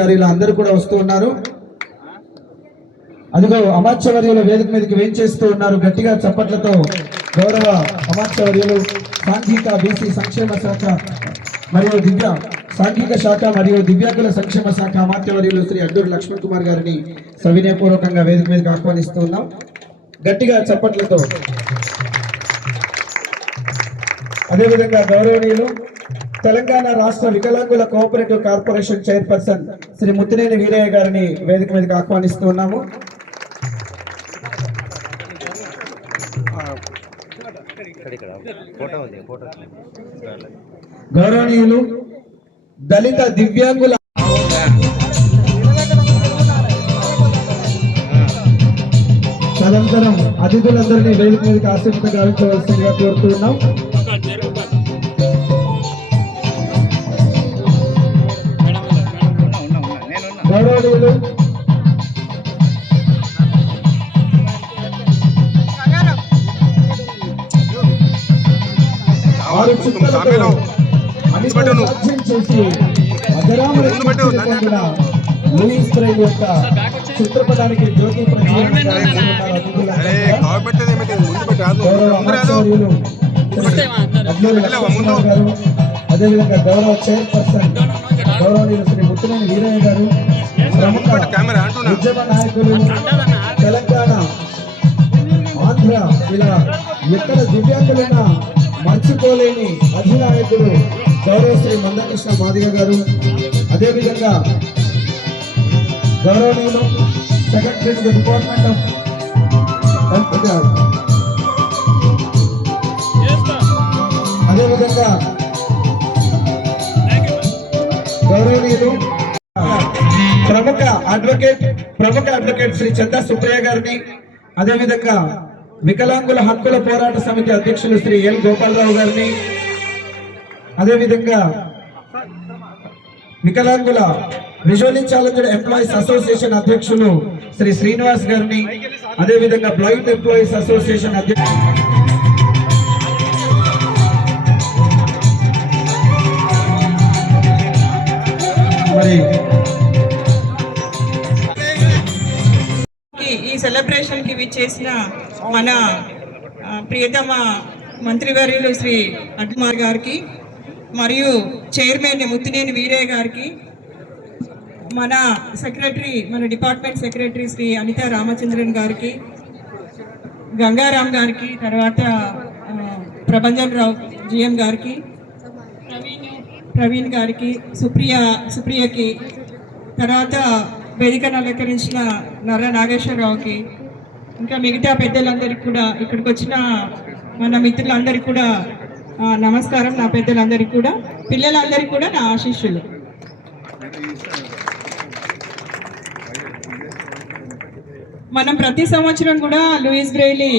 గారు ఇలా అందరూ కూడా వస్తూ ఉన్నారు. అదిగో అమాత్యవర్యులు వేదిక మీదకి వేంచేస్తూ ఉన్నారు. గట్టిగా చప్పట్లతో గౌరవ అమాత్యవర్యులు సాంఘిక బీసీ సంక్షేమ శాఖ మరియు సాంఘిక శాఖ మరియు దివ్యాంగుల సంక్షేమ శాఖ అమాత్యవర్యులు శ్రీ అడ్డూరు లక్ష్మణ్ కుమార్ గారిని సవినయపూర్వకంగా వేదిక మీదకి ఆహ్వానిస్తూ ఉన్నాం. గట్టిగా చప్పట్లతో. అదేవిధంగా గౌరవనీయులు తెలంగాణ రాష్ట్ర వికలాంగుల cooperative corporation chairperson Shri Muthineni Veeraiah గారిని వేదిక మీదకి ఆహ్వానిస్తూ ఉన్నాము. గౌరవనీయులు దళిత దివ్యాంగుల తదనంతరం అతిథులందరినీ వేదిక మీదకి ఆశీర్వాదం గావించవలసిందిగా కోరుతున్నాం. గౌరవనీయులు చిత్రపటానికి జ్యోతి గారు, అదేవిధంగా గౌరవ చైర్పర్సన్ గౌరవనీయులు శ్రీ ముత్తినేని వీరయ్య గారు, ప్రముఖ ఉద్యమ నాయకులు, తెలంగాణ ఆంధ్ర ఇలా ఎక్కడ దివ్యాంగులున్నా మర్చిపోలేని అధినాయకుడు గౌరవ శ్రీ మందకృష్ణ మాదిగ గారు, అదేవిధంగా గౌరవనీయులు సెక్రటరీ డిపార్ట్మెంట్ ఆఫ్ అదేవిధంగా గౌరవనీయులు ప్రముఖ అడ్వకేట్ శ్రీ చందా సుప్రియ గారిని, అదేవిధంగా వికలాంగుల హక్కుల పోరాట సమితి అధ్యక్షులు శ్రీ ఎల్ గోపాలరావు గారిని, అదేవిధంగా వికలాంగుల విజువల్లీ ఛాలెంజ్డ్ ఎంప్లాయీస్ అసోసియేషన్ అధ్యక్షులు శ్రీ శ్రీనివాస్ గారిని, అదేవిధంగా బ్లైండ్ ఎంప్లాయీస్ అసోసియేషన్ అధ్యక్షులు మరి ఈ సెలబ్రేషన్ కి విచ్చేసిన మన ప్రియతమ మంత్రివర్యులు శ్రీ అడ్మార్ గారికి మరియు చైర్మన్ ముత్తినేని వీరయ్య గారికి, మన డిపార్ట్మెంట్ సెక్రటరీ శ్రీ అనితా రామచంద్రన్ గారికి, గంగారాం గారికి, తర్వాత ప్రభంజన్ రావు జిఎం గారికి, ప్రవీణ్ గారికి, సుప్రియకి, తర్వాత వేదికను అలంకరించిన నర్ర నాగేశ్వరరావుకి, ఇంకా మిగతా పెద్దలందరికీ కూడా, ఇక్కడికి వచ్చిన మన మిత్రులందరికీ కూడా నమస్కారం. నా పెద్దలందరికీ కూడా, పిల్లలందరికీ కూడా నా ఆశీస్సులు. మనం ప్రతి సంవత్సరం కూడా లూయిస్ బ్రెయిలీ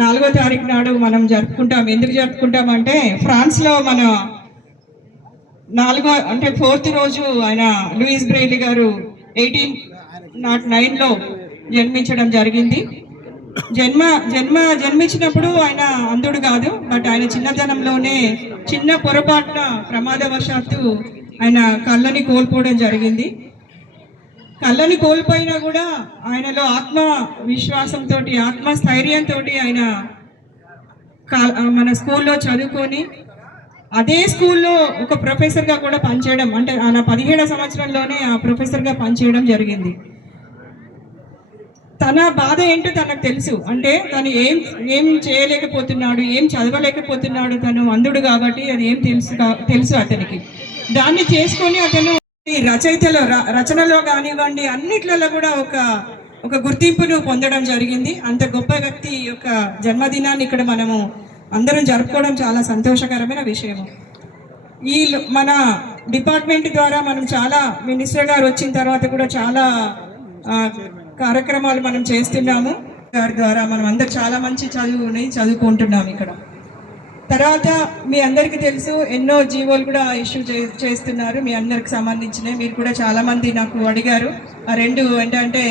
4వ తారీఖు నాడు మనం జరుపుకుంటాం. ఎందుకు జరుపుకుంటామంటే ఫ్రాన్స్లో మన 4th రోజు ఆయన లూయిస్ బ్రెయిలీ గారు 1809లో జన్మించడం జరిగింది. జన్మించినప్పుడు ఆయన అంధుడు కాదు, బట్ ఆయన చిన్నతనంలోనే చిన్న పొరపాటున ప్రమాదవశాత్తు ఆయన కళ్ళని కోల్పోవడం జరిగింది. కళ్ళని కోల్పోయినా కూడా ఆయనలో ఆత్మవిశ్వాసంతో, ఆత్మస్థైర్యంతో ఆయన మన స్కూల్లో చదువుకొని అదే స్కూల్లో ఒక ప్రొఫెసర్గా కూడా పనిచేయడం, అంటే ఆయన 17వ సంవత్సరంలోనే ఆ ప్రొఫెసర్గా పనిచేయడం జరిగింది. తన బాధ ఏంటో తనకు తెలుసు, అంటే తను ఏం చేయలేకపోతున్నాడు, ఏం చదవలేకపోతున్నాడు, తను అంధుడు కాబట్టి అది ఏం తెలుసు అతనికి. దాన్ని చేసుకొని అతను రచనలో కానివ్వండి అన్నిట్లలో కూడా ఒక గుర్తింపును పొందడం జరిగింది. అంత గొప్ప వ్యక్తి యొక్క జన్మదినాన్ని ఇక్కడ మనము అందరం జరుపుకోవడం చాలా సంతోషకరమైన విషయం. మన డిపార్ట్మెంట్ ద్వారా మనం చాలా, మినిస్టర్ గారు వచ్చిన తర్వాత కూడా చాలా కార్యక్రమాలు మనం చేస్తున్నాము. గారి ద్వారా మనం అందరు చాలా మంచి చదువుకుంటున్నాము ఇక్కడ. తర్వాత మీ అందరికీ తెలుసు ఎన్నో జీవోలు కూడా ఇష్యూ చేస్తున్నారు మీ అందరికి సంబంధించినవి. మీరు కూడా చాలామంది నాకు అడిగారు. ఆ 2 ఏంటంటే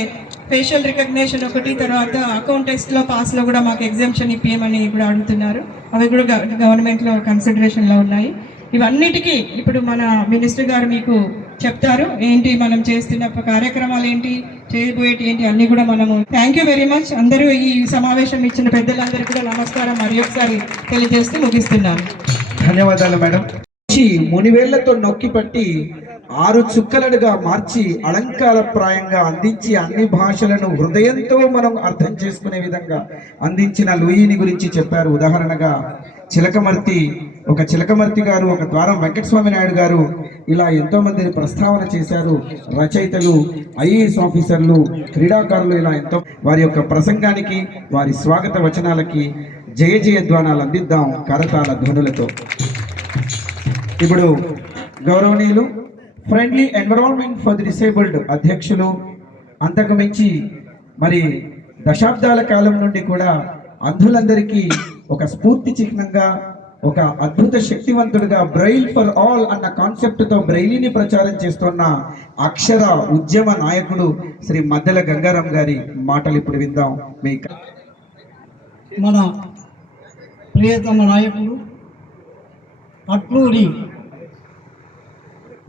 ఫేషియల్ రికగ్నేషన్ ఒకటి, తర్వాత అకౌంట్ టెస్ట్లో పాస్లో కూడా మాకు ఎగ్జామ్షన్ ఇప్పియమని ఇప్పుడు అడుగుతున్నారు. అవి కూడా గవర్నమెంట్లో కన్సిడరేషన్లో ఉన్నాయి. ఇవన్నిటికీ ఇప్పుడు మన మినిస్టర్ గారు మీకు చెప్తారు. ఏంటి మనం చేస్తున్న కార్యక్రమాలు ఏంటి, చేయబోయేటి ఏంటి అన్ని కూడా మనము. Thank you very much. అందరూ ఈ సమావేశం ఇచ్చిన పెద్దలందరికీ కూడా నమస్కారం మరి ఒకసారి తెలియజేస్తూ ముగిస్తున్నాను. ధన్యవాదాలు మేడం. మునివేళ్లతో నొక్కి పట్టి 6 చుక్కలుగా మార్చి అలంకారప్రాయంగా అందించి అన్ని భాషలను హృదయంతో మనం అర్థం చేసుకునే విధంగా అందించిన లూయిని గురించి చెప్పారు. ఉదాహరణగా చిలకమర్తి గారు, ఒక ద్వారం వెంకటస్వామి నాయుడు గారు, ఇలా ఎంతో మందిని ప్రస్తావన చేశారు. రచయితలు, ఐఏఎస్ ఆఫీసర్లు, క్రీడాకారులు, ఇలా ఎంతో వారి యొక్క ప్రసంగానికి, వారి స్వాగత వచనాలకి జయ జయధ్వానాలు అందిద్దాం కరతాళ ధ్వనులతో. ఇప్పుడు గౌరవనీయులు friendly environment for the disabled అధ్యక్షులు, అంతకు మించి మరి దశాబ్దాల కాలం నుండి కూడా అంధులందరికీ ఒక స్ఫూర్తి చిహ్నంగా, ఒక అద్భుత శక్తివంతుడిగా బ్రెయిల్ ఫర్ ఆల్ అన్న కాన్సెప్ట్తో బ్రెయిలీని ప్రచారం చేస్తున్న అక్షర ఉద్యమ నాయకుడు శ్రీ మద్దెల గంగారాం గారి మాటలు ఇప్పుడు విందాం. మన ప్రియతమ నాయకుడు అట్లూరి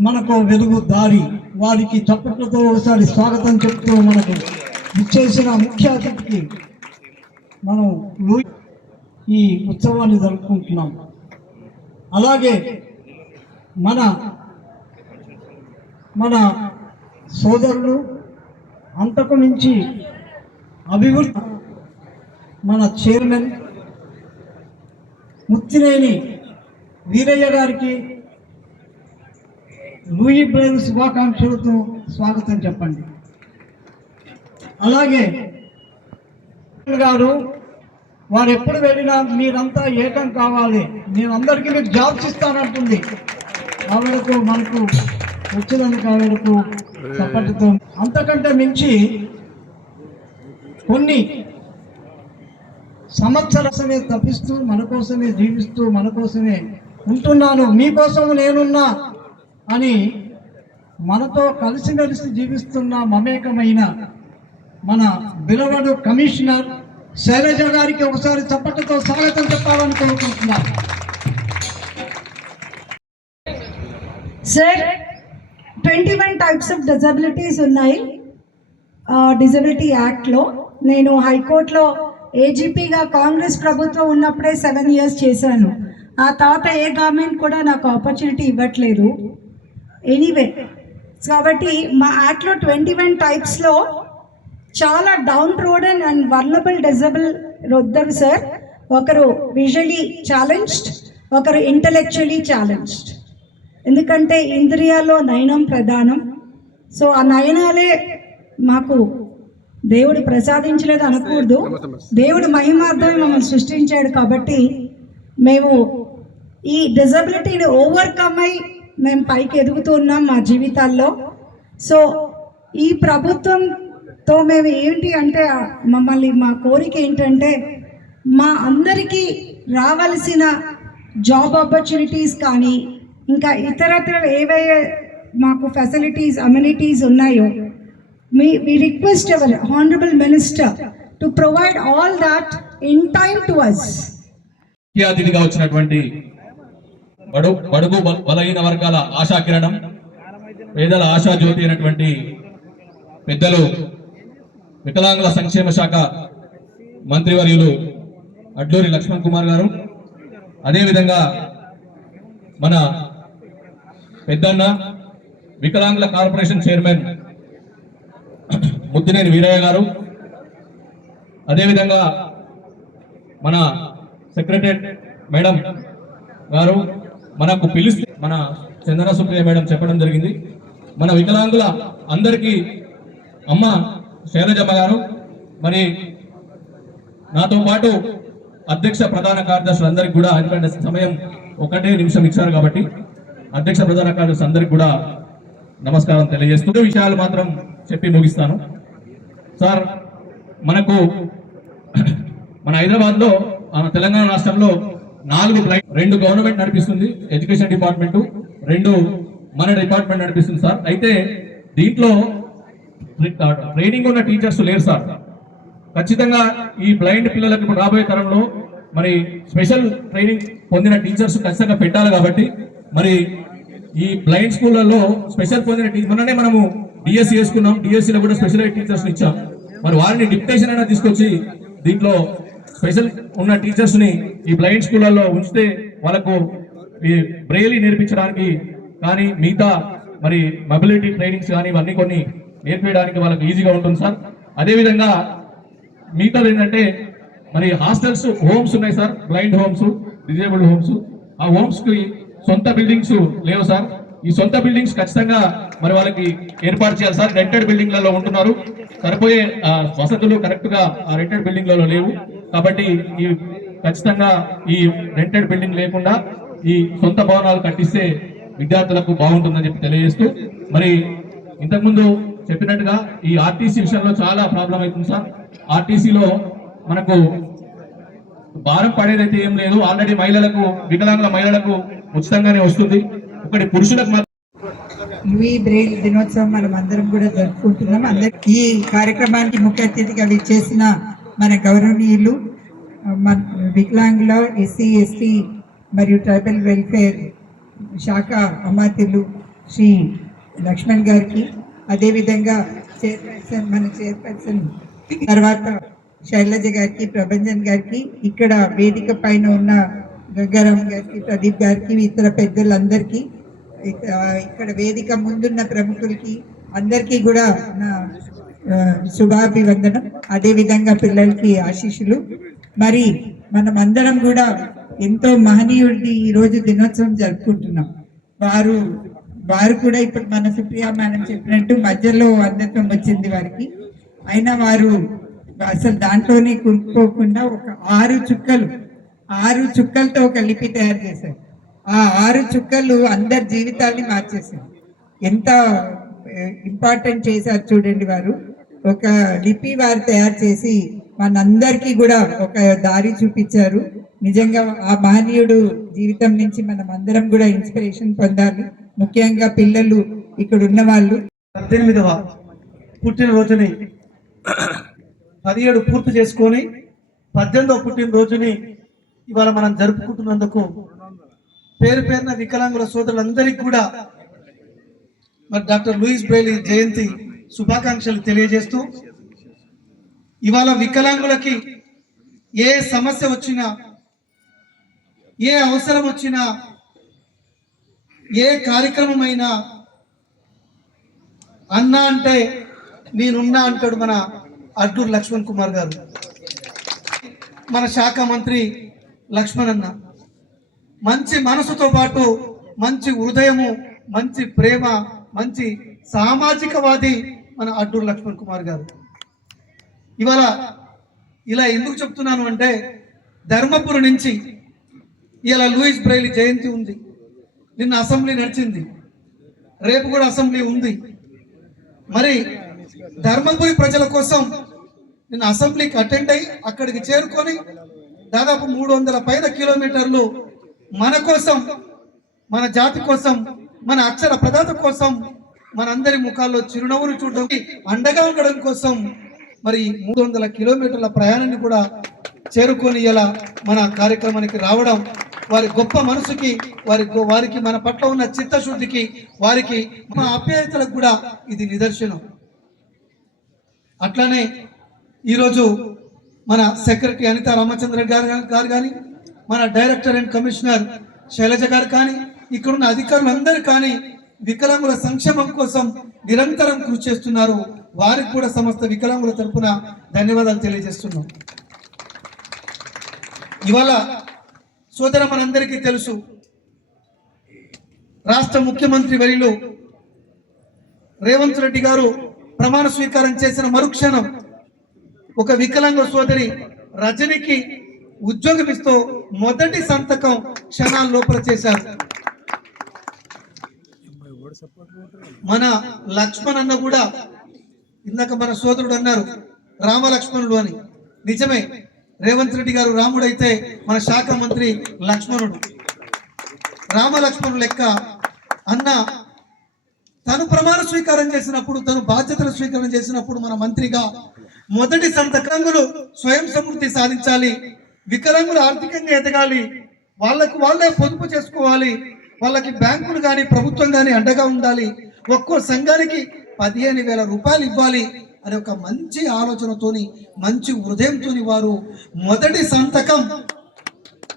మనకు వెలుగు దారి వారికి చప్పట్లతో ఒకసారి స్వాగతం చెప్తూ మనకు ఇచ్చేసిన ముఖ్య అతిథికి మనం ఈ ఉత్సవాన్ని జరుపుకుంటున్నాం. అలాగే మన సోదరులు అంతకు మించి అభివృద్ధి మన చైర్మన్ ముత్తినేని వీరయ్య గారికి లూయి బ్రెయిల్ శుభాకాంక్షలతో స్వాగతం చెప్పండి. అలాగే గారు వారు ఎప్పుడు వెళ్ళినా మీరంతా ఏకం కావాలి, నేను అందరికీ మీకు జాబ్స్ ఇస్తానంటుంది. ఆవిడకు మనకు వచ్చినందుకు ఆవిడకు చప్పటితో. అంతకంటే మించి కొన్ని సంవత్సరమే తప్పిస్తూ మన కోసమే జీవిస్తూ మన కోసమే ఉంటున్నాను, మీకోసం నేనున్నా అని మనతో కలిసిమెలిసి జీవిస్తున్న మమేకమైన మన బిలవడు కమిషనర్ శైలజ గారికి ఒకసారి చప్పట్లతో స్వాగతం చెప్పాలని కోరుకుంటున్నాను. సార్, 21 టైప్స్ ఆఫ్ డిజబిలిటీస్ ఉన్నాయి డిజబిలిటీ యాక్ట్లో. నేను హైకోర్టులో ఏజీపీగా కాంగ్రెస్ ప్రభుత్వం ఉన్నప్పుడే 7 years చేశాను. ఆ తర్వాత ఏ గవర్నమెంట్ కూడా నాకు ఆపర్చునిటీ ఇవ్వట్లేదు. ఎనీవే, కాబట్టి మా యాక్ట్లో 21 టైప్స్లో చాలా డౌన్ రోడెన్ అండ్ వర్నబుల్ డిజబుల్ వద్దరు సార్. ఒకరు విజువలీ ఛాలెంజ్డ్, ఒకరు ఇంటలెక్చువలీ ఛాలెంజ్డ్. ఎందుకంటే ఇంద్రియాల్లో నయనం ప్రధానం. సో ఆ నయనాలే మాకు దేవుడు ప్రసాదించలేదు అనకూడదు, దేవుడు మహిమార్థమే మమ్మల్ని సృష్టించాడు. కాబట్టి మేము ఈ డిజబిలిటీని ఓవర్కమ్ అయి మేము పైకి ఎదుగుతూ ఉన్నాం మా జీవితాల్లో. సో ఈ ప్రభుత్వంతో మేము ఏంటి అంటే మమ్మల్ని మా కోరిక ఏంటంటే మా అందరికీ రావాల్సిన జాబ్ ఆపర్చునిటీస్ కానీ ఇంకా ఇతరత్ర ఏవైతే మాకు ఫెసిలిటీస్ అమ్యూనిటీస్ ఉన్నాయో we request our honorable minister to provide all that in time to us. ముఖ్య అతిథిగా వచ్చినటువంటి బడుగు బలహీన వర్గాల ఆశా కిరణం, పేదల ఆశా జ్యోతి అయినటువంటి పెద్దలు వికలాంగుల సంక్షేమ శాఖ మంత్రివర్యులు అడ్లూరి లక్ష్మణ్ కుమార్ గారు, అదేవిధంగా మన పెద్దన్న వికలాంగుల కార్పొరేషన్ చైర్మన్ ముత్తినేని వీరయ్య గారు, అదేవిధంగా మన సెక్రటరీ మేడం గారు, మనకు పిలిస్తే మన చందన సుప్రియ మేడం చెప్పడం జరిగింది. మన వికలాంగుల అందరికీ అమ్మ శైలజమ్మ గారు, మరి నాతో పాటు అధ్యక్ష ప్రధాన కార్యదర్శులు అందరికి కూడా, ఎందుకంటే సమయం 1 నిమిషం ఇచ్చారు కాబట్టి అధ్యక్ష ప్రధాన కార్యదర్శి అందరికి కూడా నమస్కారం తెలియజేస్తూ విషయాలు మాత్రం చెప్పి ముగిస్తాను. సార్, మనకు మన హైదరాబాద్లో మన తెలంగాణ రాష్ట్రంలో 4 బ్లైండ్, 2 గవర్నమెంట్ నడిపిస్తుంది, ఎడ్యుకేషన్ డిపార్ట్మెంట్, 2 మన డిపార్ట్మెంట్ నడిపిస్తుంది సార్. అయితే దీంట్లో ట్రైనింగ్ ఉన్న టీచర్స్ లేరు సార్. ఖచ్చితంగా ఈ బ్లైండ్ పిల్లలకు ఇప్పుడు రాబోయే తరంలో మరి స్పెషల్ ట్రైనింగ్ పొందిన టీచర్స్ ఖచ్చితంగా పెట్టాలి. కాబట్టి మరి ఈ బ్లైండ్ స్కూళ్ళలో స్పెషల్ పొందిన మొన్ననే మనము డిఎస్సి చేసుకున్నాం, డిఎస్సిలో కూడా స్పెషల్ టీచర్స్ ఇచ్చాం. మరి వారిని డిప్యుటేషన్ అయినా తీసుకొచ్చి దీంట్లో స్పెషల్ ఉన్న టీచర్స్ ని ఈ బ్లైండ్ స్కూళ్ళలో ఉంచితే వాళ్ళకు ఈ బ్రెయిలీ నేర్పించడానికి కానీ మిగతా మరి మొబిలిటీ ట్రైనింగ్స్ కానీ ఇవన్నీ కొన్ని నేర్పించడానికి వాళ్ళకి ఈజీగా ఉంటుంది సార్. అదేవిధంగా మిగతాది ఏంటంటే మరి హాస్టల్స్, హోమ్స్ ఉన్నాయి sir, blind homes, disabled homes. ఆ హోమ్స్ కి సొంత బిల్డింగ్స్ లేవు సార్. ఈ సొంత బిల్డింగ్స్ ఖచ్చితంగా మరి వాళ్ళకి ఏర్పాటు చేయాలి సార్. రెంటెడ్ బిల్డింగ్లలో ఉంటున్నారు, సరిపోయే వసతులు కరెక్ట్ గా ఆ రెంటెడ్ బిల్డింగ్లలో లేవు. కాబట్టి ఈ ఖచ్చితంగా ఈ రెంటెడ్ బిల్డింగ్ లేకుండా ఈ సొంత భవనాలు కట్టిస్తే విద్యార్థులకు బాగుంటుందని చెప్పి తెలియజేస్తూ, మరి ఇంతకుముందు చెప్పినట్టుగా ఈ ఆర్టీసీ విషయంలో చాలా ప్రాబ్లం అవుతుంది సార్. ఆర్టీసీలో మనకు భారం పడేదైతే ఏం లేదు. ఆల్రెడీ మహిళలకు, వికలాంగుల మహిళలకు ఉచితంగానే వస్తుంది. ఒకటి పురుషులకు మాత్రం లూయి బ్రెయిల్ దినోత్సవం మనం అందరం కూడా జరుపుకుంటున్నాం. అందరికి ఈ కార్యక్రమానికి ముఖ్య అతిథిగా విచ్చేసిన మన గౌరవనీయులు మన వికలాంగుల ఎస్సీ ఎస్టీ మరియు ట్రైబల్ వెల్ఫేర్ శాఖ అమాత్యులు శ్రీ లక్ష్మణ్ గారికి, అదేవిధంగా మన చైర్పర్సన్ తర్వాత శైలజ గారికి, ప్రభంజన్ గారికి, ఇక్కడ వేదిక పైన ఉన్న గంగారాం గారికి, ప్రదీప్ గారికి, ఇతర పెద్దలందరికీ, ఇక్కడ వేదిక ముందున్న ప్రముఖులకి అందరికీ కూడా నా శుభాభివందనం. అదేవిధంగా పిల్లలకి ఆశీస్సులు. మరి మనం అందరం కూడా ఎంతో మహనీయుడిది ఈరోజు దినోత్సవం జరుపుకుంటున్నాం. వారు కూడా ఇప్పుడు మన సుప్రియా మేడం చెప్పినట్టు మధ్యలో అందత్వం వచ్చింది వారికి. అయినా వారు అసలు దాంట్లోనే కురుక్కోకుండా ఒక 6 చుక్కలతో ఒక లిపి తయారు చేశారు. ఆ 6 చుక్కలు అందరి జీవితాల్ని మార్చేశారు. ఎంత ఇంపార్టెంట్ చేశారు చూడండి. వారు ఒక లిపి వారు తయారు చేసి మనందరికీ కూడా ఒక దారి చూపించారు. నిజంగా ఆ మహనీయుడు జీవితం నుంచి మనం అందరం కూడా ఇన్స్పిరేషన్ పొందాలి. ముఖ్యంగా పిల్లలు, ఇక్కడ ఉన్న వాళ్ళు. 18వ పుట్టినరోజుని 17 పూర్తి చేసుకొని 18వ పుట్టినరోజుని ఇవాళ మనం జరుపుకుంటున్నందుకు పేరు పేరున వికలాంగుల సోదరులందరికీ కూడా మరి డాక్టర్ లూయిస్ బ్రెయిలీ జయంతి శుభాకాంక్షలు తెలియజేస్తూ, ఇవాళ వికలాంగులకి ఏ సమస్య వచ్చినా, ఏ అవసరం వచ్చినా, ఏ కార్యక్రమం అయినా అన్నా అంటే నేనున్నా అంటాడు మన అడ్డూరు లక్ష్మణ్ కుమార్ గారు, మన శాఖ మంత్రి లక్ష్మణ్ అన్న. మంచి మనసుతో పాటు మంచి హృదయము, మంచి ప్రేమ, మంచి సామాజికవాది మన అడ్డూరు లక్ష్మణ్ కుమార్ గారు. ఇవాళ ఇలా ఎందుకు చెప్తున్నాను అంటే, ధర్మపురి నుంచి ఇలా లూయిస్ బ్రెయిలీ జయంతి ఉంది. నిన్న అసెంబ్లీ నడిచింది, రేపు కూడా అసెంబ్లీ ఉంది. మరి ధర్మపురి ప్రజల కోసం నిన్న అసెంబ్లీకి అటెండ్ అయ్యి అక్కడికి చేరుకొని దాదాపు 300 పైన కిలోమీటర్లు మన కోసం, మన జాతి కోసం, మన అక్షర ప్రదాత కోసం, మనందరి ముఖాల్లో చిరునవ్వును చూడడానికి అండగా ఉండడం కోసం మరి 300 కిలోమీటర్ల ప్రయాణాన్ని కూడా చేరుకొని ఇలా మన కార్యక్రమానికి రావడం వారి గొప్ప మనసుకి, వారికి మన పట్ల ఉన్న చిత్తశుద్ధికి, వారికి మా ఆప్యాయతలకు కూడా ఇది నిదర్శనం. అట్లానే ఈరోజు మన సెక్రటరీ అనితా రామచంద్ర గారు కానీ, మన డైరెక్టర్ అండ్ కమిషనర్ శైలజ గారు కానీ, ఇక్కడున్న అధికారులందరూ కానీ వికలాంగుల సంక్షేమం కోసం నిరంతరం కృషి చేస్తున్నారు. వారికి కూడా సమస్త వికలాంగుల తరపున ధన్యవాదాలు తెలియజేస్తున్నాం. ఇవాళ సోదర మనందరికీ తెలుసు, రాష్ట్ర ముఖ్యమంత్రి వర్యులు రేవంత్ రెడ్డి గారు ప్రమాణ స్వీకారం చేసిన మరుక్షణం ఒక వికలాంగ సోదరి రజనికి ఉద్యోగం ఇస్తూ మొదటి సంతకం క్షణాల లోపల చేశారు. మన లక్ష్మణ్ అన్న కూడా, ఇందాక మన సోదరుడు అన్నారు రామ లక్ష్మణుడు అని. నిజమే, రేవంత్ రెడ్డి గారు రాముడు అయితే మన శాఖ మంత్రి లక్ష్మణుడు. రామ లక్ష్మణుడు లెక్క అన్న తను ప్రమాణ స్వీకారం చేసినప్పుడు, తను బాధ్యతలు స్వీకారం చేసినప్పుడు మన మంత్రిగా మొదటి వికలాంగులు స్వయం సమృద్ధి సాధించాలి, వికలాంగులు ఆర్థికంగా ఎదగాలి, వాళ్ళకు వాళ్ళే పొదుపు చేసుకోవాలి, వాళ్ళకి బ్యాంకులు కానీ ప్రభుత్వం కానీ అండగా ఉండాలి, ఒక్కో సంఘానికి 15,000 రూపాయలు ఇవ్వాలి అనే ఒక మంచి ఆలోచనతోని మంచి హృదయంతోని వారు మొదటి సంతకం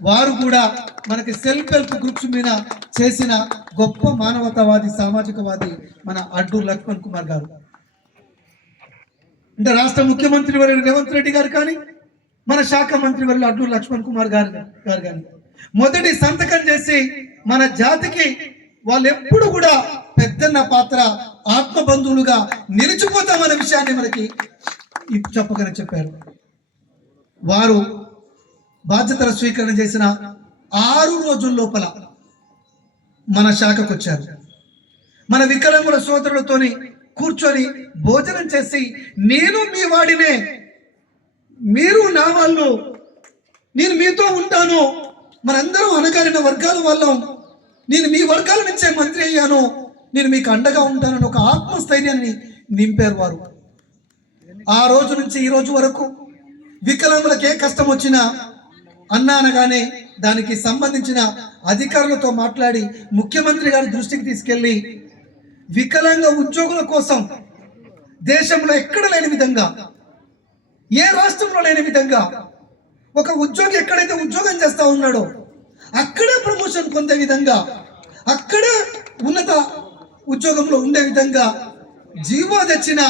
వారు కూడా మనకి సెల్ఫ్ హెల్ప్ గ్రూప్స్ మీద చేసిన గొప్ప మానవతావాది సామాజికవాది మన అడ్డూరు లక్ష్మణ్ కుమార్ గారు. అంటే రాష్ట్ర ముఖ్యమంత్రి వర్యులు రేవంత్ రెడ్డి గారు కానీ మన శాఖ మంత్రి వర్యులు అడ్డూరు లక్ష్మణ్ కుమార్ గారు కానీ మొదటి సంతకం చేసి మన జాతికి వాళ్ళు ఎప్పుడు కూడా పెద్దన్న పాత్ర ఆత్మబంధువులుగా నిలిచిపోతామనే విషయాన్ని మనకి చెప్పగానే చెప్పారు. వారు బాధ్యతల స్వీకరణ చేసిన 6 రోజుల లోపల మన శాఖకు వచ్చారు. మన వికలాంగుల సోదరులతోని కూర్చొని భోజనం చేసి నేను మీ వాడినే, మీరు నా వాళ్ళు, నేను మీతో ఉంటాను, మనందరం అనగారిన వర్గాల వాళ్ళం, నేను మీ వర్గాల నుంచే మంత్రి అయ్యాను, నేను మీకు అండగా ఉంటానని ఒక ఆత్మస్థైర్యాన్ని నింపారు వారు. ఆ రోజు నుంచి ఈ రోజు వరకు వికలాంగులకు ఏ కష్టం వచ్చినా అన్నా అనగానే దానికి సంబంధించిన అధికారులతో మాట్లాడి ముఖ్యమంత్రి గారి దృష్టికి తీసుకెళ్లి వికలాంగ ఉద్యోగుల కోసం దేశంలో ఎక్కడ లేని విధంగా, ఏ రాష్ట్రంలో లేని విధంగా ఒక ఉద్యోగి ఎక్కడైతే ఉద్యోగం చేస్తా ఉన్నాడో అక్కడే ప్రమోషన్ పొందే విధంగా, అక్కడే ఉన్నత ఉద్యోగంలో ఉండే విధంగా జీవో తెచ్చిన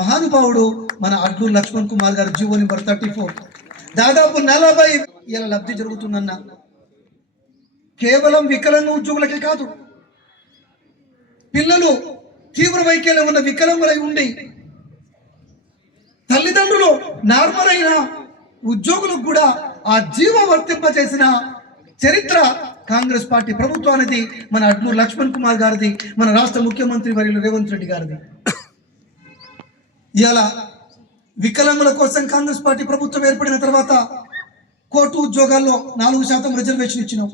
మహానుభావుడు మన అడ్డూరు లక్ష్మణ్ కుమార్ గారు. జీవో నెంబర్ 34 దాదాపు 40 ఇలా లబ్ధి జరుగుతుందన్న. కేవలం వికలాంగ ఉద్యోగులకే కాదు, పిల్లలు తీవ్ర వైకల్యం ఉన్న వికలాంగులై ఉండి తల్లిదండ్రులు నార్మల్ అయిన ఉద్యోగులకు కూడా ఆ జీవం వర్తింపజేసిన చరిత్ర కాంగ్రెస్ పార్టీ ప్రభుత్వానికి, మన అడ్డూరు లక్ష్మణ్ కుమార్ గారిది, మన రాష్ట్ర ముఖ్యమంత్రి వర్యులు రేవంత్ రెడ్డి గారిది. ఇలా వికలాంగుల కోసం కాంగ్రెస్ పార్టీ ప్రభుత్వం ఏర్పడిన తర్వాత కోర్టు ఉద్యోగాల్లో 4% రిజర్వేషన్ ఇచ్చినాం,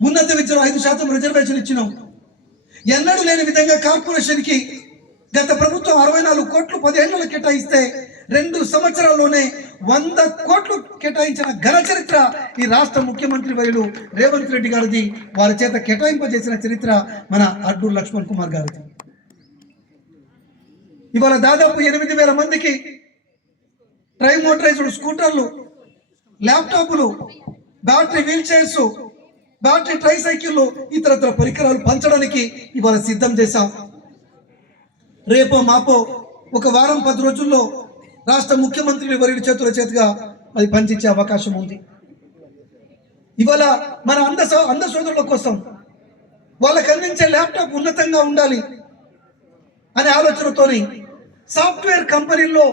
ఉన్నత విద్యలో 5% రిజర్వేషన్ ఇచ్చినాం. ఎన్నడూ లేని విధంగా కార్పొరేషన్కి గత ప్రభుత్వం 64 కోట్లు 10 ఏళ్లలో కేటాయిస్తే 2 సంవత్సరాల్లోనే 100 కోట్లు కేటాయించిన ఘన చరిత్ర ఈ రాష్ట్ర ముఖ్యమంత్రి వర్యులు రేవంత్ రెడ్డి గారిది. వారి చేత కేటాయింపజేసిన చరిత్ర మన అడ్డూరు లక్ష్మణ్ కుమార్ గారిది. ఇవాళ దాదాపు 8,000 మందికి ట్రై మోటరైజ్డ్ స్కూటర్లు, ల్యాప్టాప్లు, battery wheel chairs, battery tri సైకిళ్ళు, ఇతరత్ర పరికరాలు పంచడానికి ఇవాళ సిద్ధం చేశాం. రేపో మాపో ఒక వారం 10 రోజుల్లో రాష్ట్ర ముఖ్యమంత్రి వర్యుడి చేతులుగా అది పంచించే అవకాశం ఉంది. ఇవాళ మన అంధ సోదరుల కోసం వాళ్ళకి అందించే ల్యాప్టాప్ ఉన్నతంగా ఉండాలి అనే ఆలోచనతోని సాఫ్ట్వేర్ కంపెనీల్లో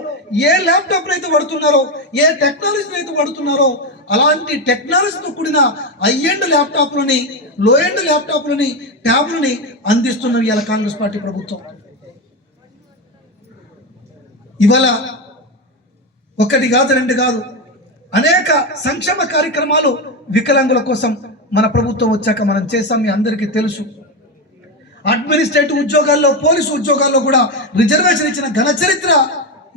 ఏ ల్యాప్టాప్ అయితే వాడుతున్నారో, ఏ టెక్నాలజీని అయితే వాడుతున్నారో అలాంటి టెక్నాలజీతో కూడిన హై ఎండ్ ల్యాప్టాప్లని, లో ఎండ్ ల్యాప్టాప్లని, ట్యాబ్లని అందిస్తున్నవి ఇవాళ కాంగ్రెస్ పార్టీ ప్రభుత్వం. ఇవాళ 1 కాదు 2 కాదు అనేక సంక్షేమ కార్యక్రమాలు వికలాంగుల కోసం మన ప్రభుత్వం వచ్చాక మనం చేసాం. మీ అందరికీ తెలుసు. అడ్మినిస్ట్రేటివ్ ఉద్యోగాల్లో, పోలీసు ఉద్యోగాల్లో కూడా రిజర్వేషన్ ఇచ్చిన ఘన చరిత్ర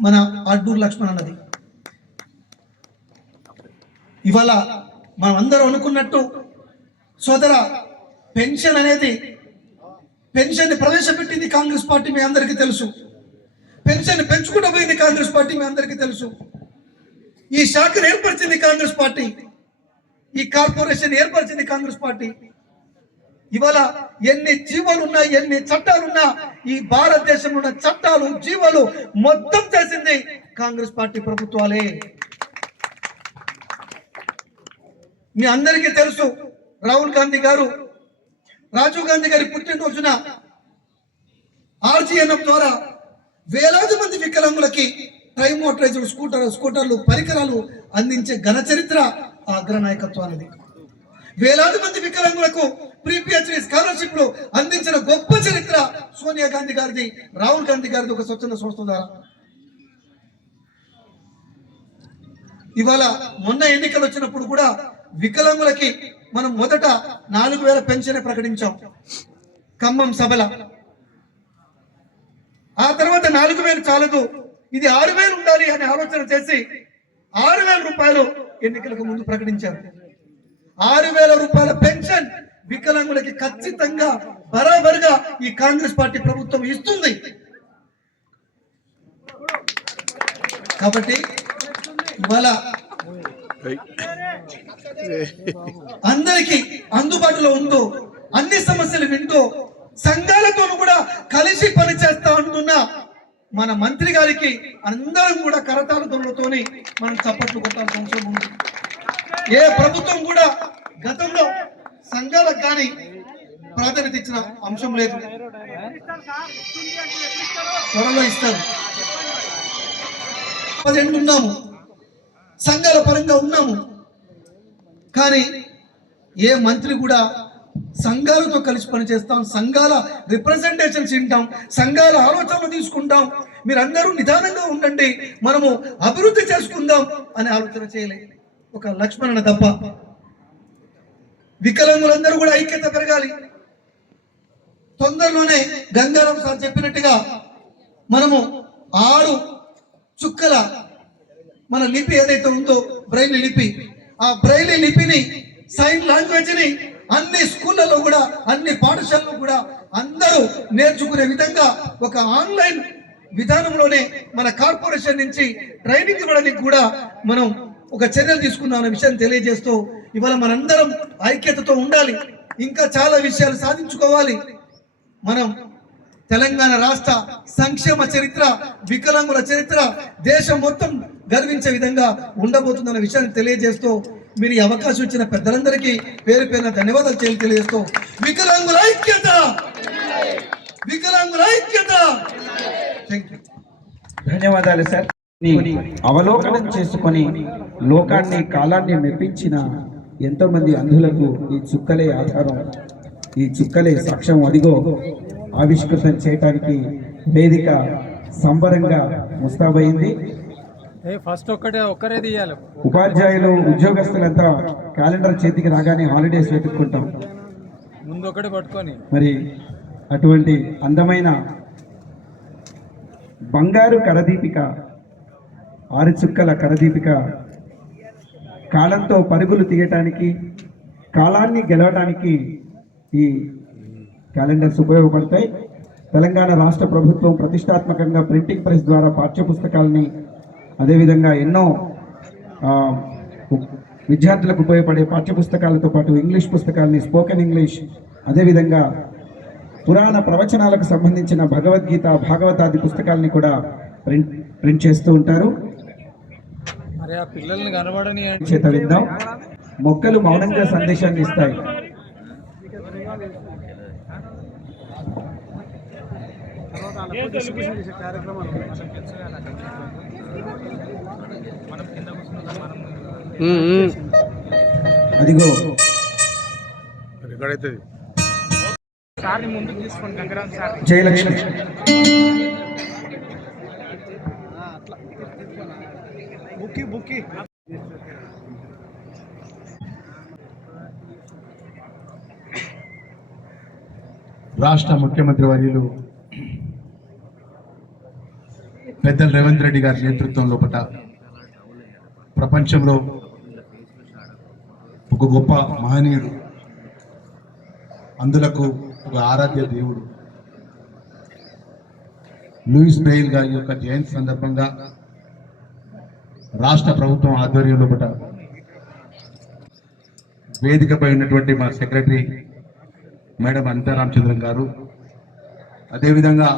మన అడ్డూరు లక్ష్మణ్ అన్నది. ఇవాళ మనం అందరం అనుకున్నట్టు సోదర, పెన్షన్ అనేది, పెన్షన్ ప్రవేశపెట్టింది కాంగ్రెస్ పార్టీ, మీ అందరికీ తెలుసు. పెన్షన్ పెంచుకుంటూ పోయింది కాంగ్రెస్ పార్టీ, మీ అందరికీ తెలుసు. ఈ శాఖను ఏర్పరిచింది కాంగ్రెస్ పార్టీ, ఈ కార్పొరేషన్ ఏర్పరిచింది కాంగ్రెస్ పార్టీ. ఇవాళ ఎన్ని జీవాలున్నా, ఎన్ని చట్టాలున్నా, ఈ భారతదేశంలో ఉన్న చట్టాలు, జీవాలు మొత్తం చేసింది కాంగ్రెస్ పార్టీ ప్రభుత్వాలే. మీ అందరికీ తెలుసు, రాహుల్ గాంధీ గారు రాజీవ్ గాంధీ గారి పుట్టినరోజున RGNM ద్వారా వేలాది మంది వికలాంగులకి ట్రై మోటరైజ్డ్ స్కూటర్లు, పరికరాలు అందించే ఘన చరిత్ర ఆ అగ్రనాయకత్వానికి. వేలాది మంది వికలాంగులకు ప్రీ PhD స్కాలర్షిప్లు అందించిన గొప్ప చరిత్ర సోనియా గాంధీ గారిది, రాహుల్ గాంధీ గారిది ఒక స్వచ్ఛంద సంస్థ ద్వారా. ఇవాళ మొన్న ఎన్నికలు వచ్చినప్పుడు కూడా వికలాంగులకి మనం మొదట 4,000 పెన్షన్ ప్రకటించాం ఖమ్మం సభల. ఆ తర్వాత 4,000 చాలదు, ఇది 6,000 ఉండాలి అనే ఆలోచన చేసి 6,000 రూపాయలు ఎన్నికలకు ముందు ప్రకటించారు. 6,000 రూపాయల పెన్షన్ వికలాంగులకి ఖచ్చితంగా బరాబరుగా ఈ కాంగ్రెస్ పార్టీ ప్రభుత్వం ఇస్తుంది. కాబట్టి ఇవాళ అందరికీ అందుబాటులో ఉంటూ అన్ని సమస్యలు వింటూ సంఘాలతోనూ కూడా కలిసి పనిచేస్తా ఉంటున్న మన మంత్రి గారికి అందరం కూడా కరతాళ ధ్వనులతోని మనం చప్పట్లు కొట్టాల్సిన అవసరం ఉంది. ఏ ప్రభుత్వం కూడా గతంలో సంఘాలకు కానీ ప్రాధాన్యత ఇచ్చిన అంశం లేదు. త్వరలో ఇస్తారు. 10 ఏళ్ళు ఉన్నాము, సంఘాల పరంగా ఉన్నాము, కానీ ఏ మంత్రి కూడా సంఘాలతో కలిసి పనిచేస్తాం, సంఘాల రిప్రజెంటేషన్స్ వింటాం, సంఘాల ఆలోచనలు తీసుకుంటాం, మీరందరూ నిదానంగా ఉండండి, మనము అభివృద్ధి చేసుకుందాం అని ఆలోచన చేయలేదు ఒక లక్ష్మణ తప్ప. వికలాంగులందరూ కూడా ఐక్యత పెరగాలి. తొందరలోనే గంగారాం సార్ చెప్పినట్టుగా మనము 6 చుక్కల మన లిపి ఏదైతే ఉందో బ్రైలీ లిపి, ఆ బ్రైలీ లిపిని సైన్ లాంగ్వేజ్ ని అన్ని స్కూళ్ళలో కూడా అన్ని పాఠశాలలో కూడా అందరూ నేర్చుకునే విధంగా ఒక ఆన్లైన్ విధానంలోనే మన కార్పొరేషన్ నుంచి ట్రైనింగ్ ఇవ్వడానికి కూడా మనం ఒక చర్యలు తీసుకున్నాం అనే విషయాన్ని తెలియజేస్తూ ఇవాళ మనందరం ఐక్యతతో ఉండాలి. ఇంకా చాలా విషయాలు సాధించుకోవాలి. మనం తెలంగాణ రాష్ట్ర సంక్షేమ చరిత్ర, వికలాంగుల చరిత్ర దేశం మొత్తం గర్వించే విధంగా ఉండబోతుందన్న విషయాన్ని తెలియజేస్తూ మీరు ఈ అవకాశం ఇచ్చిన పెద్దలందరికీ పేరు పేరున ధన్యవాదాలు తెలియజేస్తూ వికలాంగుల ఐక్యత, వికలాంగుల ఐక్యత. ధన్యవాదాలు సార్. అవలోకనం చేసుకొని లోకాన్ని కాలాన్ని మెప్పించిన ఎంతో మంది అంధులకు ఈ చుక్కలే ఆధారం, ఈ చుక్కలే సాక్ష్యం. అదిగో ఆవిష్కృతం చేయడానికి వేదిక సంబరంగా ముస్తాబైంది. ఫస్ట్ ఒక్కరే తీయాలి. ఉపాధ్యాయులు ఉద్యోగస్తులంతా క్యాలెండర్ చేతికి రాగానే హాలిడేస్ వెతుక్కుంటాం. ముందు ఒకటి పట్టుకొని మరి అటువంటి అందమైన బంగారు కరదీపిక, 6 చుక్కల కరదీపిక కాలంతో పరుగులు తీయటానికి, కాలాన్ని గెలవడానికి ఈ క్యాలెండర్స్ ఉపయోగపడతాయి. తెలంగాణ రాష్ట్ర ప్రభుత్వం ప్రతిష్టాత్మకంగా ప్రింటింగ్ ప్రెస్ ద్వారా పాఠ్యపుస్తకాలని, అదేవిధంగా ఎన్నో విద్యార్థులకు ఉపయోగపడే పాఠ్యపుస్తకాలతో పాటు ఇంగ్లీష్ పుస్తకాలని, స్పోకెన్ ఇంగ్లీష్, అదేవిధంగా పురాణ ప్రవచనాలకు సంబంధించిన భగవద్గీత, భాగవతాది పుస్తకాలని కూడా ప్రింట్ చేస్తూ ఉంటారు. పిల్లల్ని కనబడని చేత విద్దాం. మొక్కలు మౌనంగా సందేశాన్ని ఇస్తాయి. అదిగో జయలక్ష్మి రాష్ట్ర ముఖ్యమంత్రి వర్యులు పెద్దలు రేవంత్ రెడ్డి గారి నేతృత్వం లోపల ప్రపంచంలో ఒక గొప్ప మహనీయుడు, అందులకు ఒక ఆరాధ్య దేవుడు లూయిస్ బ్రెయిల్ గారి యొక్క జయంతి సందర్భంగా రాష్ట్ర ప్రభుత్వం ఆధ్వర్యంలో వేదికపై ఉన్నటువంటి మా సెక్రటరీ మేడం అనితా రామచంద్రన్ గారు, అదేవిధంగా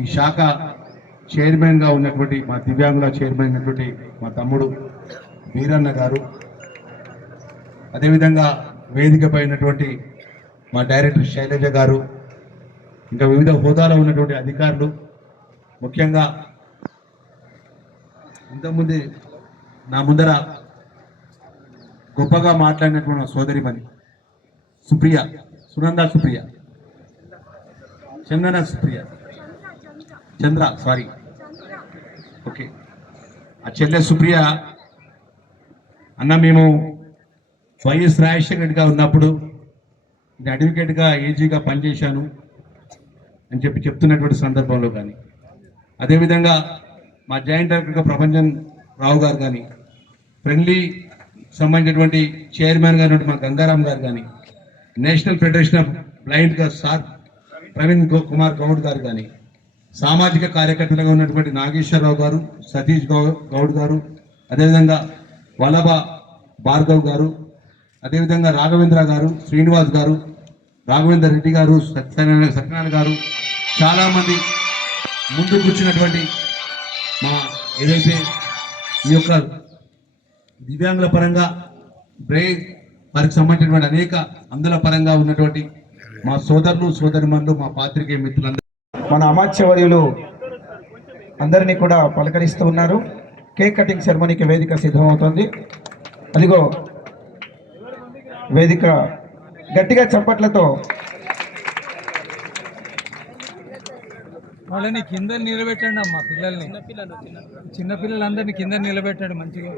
ఈ శాఖ చైర్మన్గా ఉన్నటువంటి మా దివ్యాంగుల చైర్మన్ అయినటువంటి మా తమ్ముడు వీరన్న గారు, అదేవిధంగా వేదికపై ఉన్నటువంటి మా డైరెక్టర్ శైలజ గారు, ఇంకా వివిధ హోదాలో ఉన్నటువంటి అధికారులు, ముఖ్యంగా ఇంతకుముందే నా ముందర గొప్పగా మాట్లాడినటువంటి సోదరిమణి సుప్రియ, సునంద సుప్రియ, చంద్ర సారీ ఓకే, ఆ చెల్లె సుప్రియ అన్న, మేము వైఎస్ రాజశేఖర రెడ్డిగా ఉన్నప్పుడు నేను అడ్వకేట్గా ఏజీగా పనిచేశాను అని చెప్తున్నటువంటి సందర్భంలో కానీ, అదేవిధంగా మా జాయింట్ డైరెక్టర్గా ప్రభంజన్ రావు గారు కానీ, ఫ్రెండ్లీ సంబంధించినటువంటి చైర్మన్ గారు మా గంగారాం గారు కానీ, national federation of blind sir Praveen Kumar Goud గారు కానీ, సామాజిక కార్యకర్తలుగా ఉన్నటువంటి నాగేశ్వరరావు గారు, సతీష్ గౌడ్ గారు, అదేవిధంగా వల్లభ భార్గవ్ గారు, అదేవిధంగా రాఘవేంద్ర గారు, శ్రీనివాస్ గారు, రాఘవేంద్ర రెడ్డి గారు, సత్యనారాయణ గారు, చాలామంది ముందు కూర్చున్నటువంటి మా ఏదైతే ఈ యొక్క దివ్యాంగుల పరంగా బ్రెయిన్ వారికి సంబంధించినటువంటి అనేక అందుల పరంగా ఉన్నటువంటి మా సోదరులు సోదరిమణులు, మా పాత్రికేయ మిత్రులందరూ మన అమాత్యవర్యులు అందరినీ కూడా పలకరిస్తూ ఉన్నారు. కేక్ కటింగ్ సెరమనీకి వేదిక సిద్ధమవుతుంది. అదిగో వేదిక గట్టిగా చప్పట్లతో వాళ్ళని కింద నిలబెట్టండి అమ్మా, పిల్లల్ని, చిన్నపిల్లలందరినీ కింద నిలబెట్టండి మంచిగా.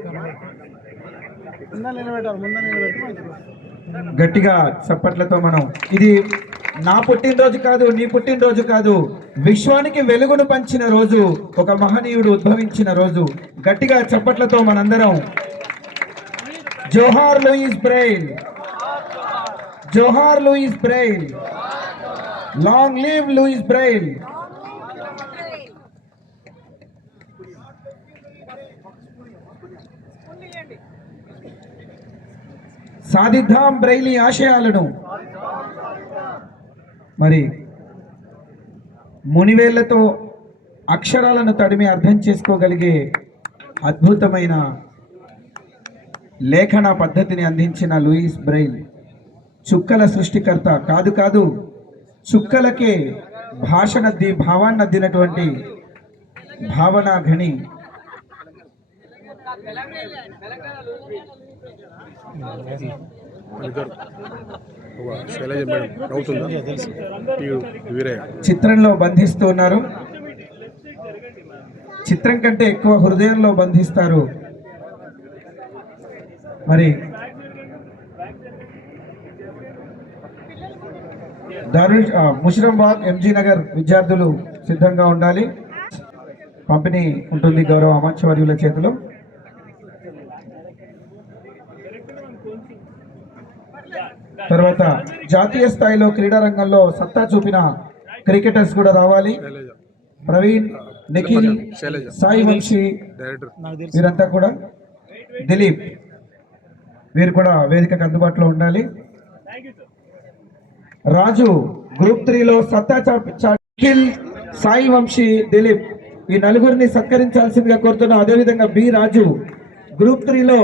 గట్టిగా చప్పట్లతో మనం, ఇది నా పుట్టినరోజు కాదు, నీ పుట్టినరోజు కాదు, విశ్వానికి వెలుగును పంచిన రోజు, ఒక మహనీయుడు ఉద్భవించిన రోజు. గట్టిగా చప్పట్లతో మనందరం జోహార్ లూయిస్ బ్రెయిల్, జోహార్ Louis Braille, long live Louis Braille. సాధిద్దాం బ్రెయిలీ ఆశయాలను. మరి మునివేళ్లతో అక్షరాలను తడిమి అర్థం చేసుకోగలిగే అద్భుతమైన లేఖన పద్ధతిని అందించిన లూయిస్ బ్రెయిల్ చుక్కల సృష్టికర్త కాదు, చుక్కలకే భాషనద్ది, భావాన్నద్దినటువంటి భావనా ఘని. చిత్రంలో బంధిస్తూ ఉన్నారు. చిత్రం కంటే ఎక్కువ హృదయంలో బంధిస్తారు. మరి ముషిరాబాద్ ఎంజీ నగర్ విద్యార్థులు సిద్ధంగా ఉండాలి. పంపిణీ ఉంటుంది గౌరవ అమాత్యవర్యుల చేతిలో. తర్వాత జాతీయ స్థాయిలో క్రీడా రంగంలో సత్తా చూపిన క్రికెటర్స్ కూడా రావాలి. ప్రవీణ్, నిఖిల్, సాయి వంశీ, వీరంతా కూడా, దిలీప్, వీరు కూడా వేదికకు అందుబాటులో ఉండాలి. రాజు గ్రూప్ 3లో సత్తా నిఖిల్, సాయి వంశీ, దిలీప్, ఈ నలుగురిని సత్కరించాల్సిందిగా కోరుతున్నాం. అదేవిధంగా బి రాజు గ్రూప్ 3లో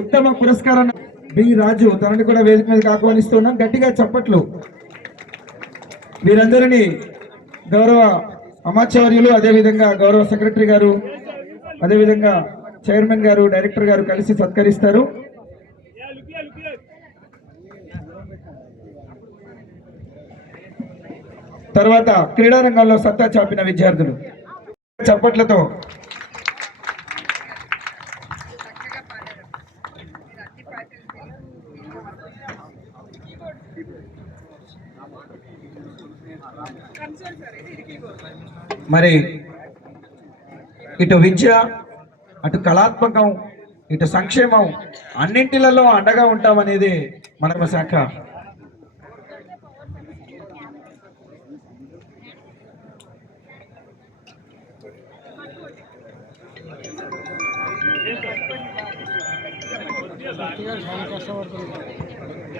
ఉత్తమ పురస్కారాన్ని బి రాజు, తనని కూడా వేదిక మీదకి ఆహ్వానిస్తున్నాం. గట్టిగా చప్పట్లు. వీరందరినీ గౌరవ అమాత్యవర్యులు, అదేవిధంగా గౌరవ సెక్రటరీ గారు, అదేవిధంగా చైర్మన్ గారు, డైరెక్టర్ గారు కలిసి సత్కరిస్తారు. తర్వాత క్రీడారంగంలో సత్తా చాపిన విద్యార్థులు చప్పట్లతో. మరి ఇటు విద్య, అటు కళాత్మకం, ఇటు సంక్షేమం, అన్నింటిలలో అండగా ఉంటామనేది మన శాఖ.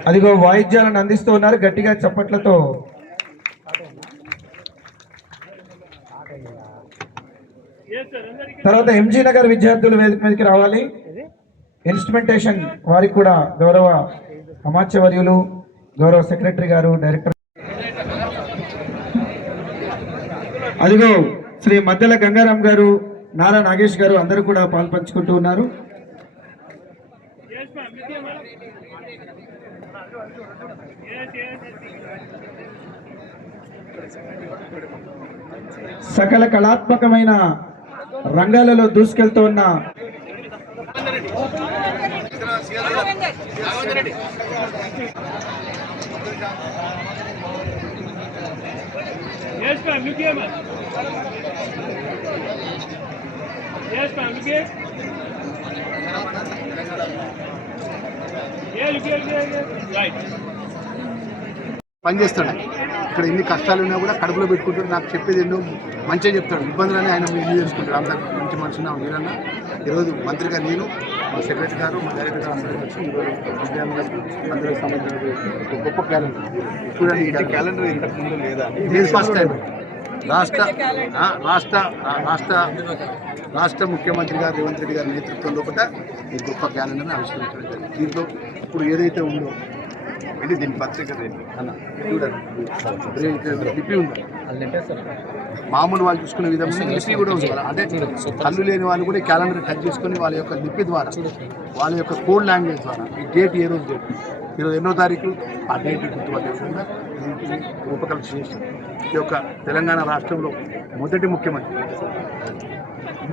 అదిగో వాయిద్యాలను అందిస్తూ ఉన్నారు. గట్టిగా చప్పట్లతో. తర్వాత ఎంజీ నగర్ విద్యార్థులు వేదిక మీదకి రావాలి. ఇన్స్ట్రుమెంటేషన్ వారికి కూడా గౌరవ అమాత్యవర్యులు, గౌరవ సెక్రటరీ గారు, డైరెక్టర్, అదిగో శ్రీ మద్దెల గంగారాం గారు, నారా నాగేష్ గారు అందరూ కూడా పాల్పంచుకుంటూ ఉన్నారు. సకల కళాత్మకమైన రంగాలలో దూసుకెళ్తూ ఉన్న పనిచేస్తాడు. ఇక్కడ ఎన్ని కష్టాలు ఉన్నా కూడా కడుపులో పెట్టుకుంటాడు. నాకు చెప్పేది ఎన్నో మంచిగా చెప్తాడు. ఇబ్బందులని ఆయన ఇల్లు చేసుకుంటాడు. అంత మంచి మనిషి నా వీరన్న. ఈరోజు మంత్రిగా నేను, మా సెక్రటరీ గారు, మా డైరెక్టర్ గారు అందరూ వచ్చి ఈరోజు దివ్యాంగులకు అందరికి సంబంధించిన ఒక గొప్ప క్యాలెండర్ చూడండి. ఈ క్యాలెండర్ ఇంతకుముందు లేదా? ఇది ఫస్ట్ టైం రాష్ట్ర ముఖ్యమంత్రి గారు రేవంత్ రెడ్డి గారి నేతృత్వంలో కూడా ఈ గొప్ప క్యాలెండర్ని ఆవిష్కరించడం జరిగింది. దీంట్లో ఇప్పుడు ఏదైతే ఉందో ఇది దీని పత్రిక అన్న చూడండి, లిపి ఉంది. మామూలు వాళ్ళు చూసుకునే విధంగా లిపి కూడా ఉంది. అదే కళ్ళు లేని వాళ్ళు కూడా ఈ క్యాలెండర్ టచ్ చేసుకొని వాళ్ళ యొక్క లిపి ద్వారా, వాళ్ళ యొక్క కోడ్ లాంగ్వేజ్ ద్వారా ఈ డేట్ ఏ రోజు డేట్, ఈరోజు ఎన్నో తారీఖు, ఆ డేట్ గుర్తుపట్టేకుండా రూపకల్పన చేసి ఈ యొక్క తెలంగాణ రాష్ట్రంలో మొదటి ముఖ్యమంత్రి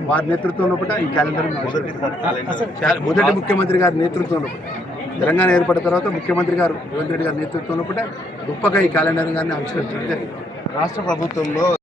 వారి నేతృత్వంలో కూడా ఈ క్యాలెండర్ మొదటి ముఖ్యమంత్రి గారి నేతృత్వంలో తెలంగాణ ఏర్పడిన తర్వాత ముఖ్యమంత్రి గారు రేవంత్ రెడ్డి గారి నేతృత్వంలో కూడా గొప్పగా ఈ క్యాలెండర్ గారిని ఆవిష్కరించడం జరిగింది. రాష్ట్ర ప్రభుత్వంలో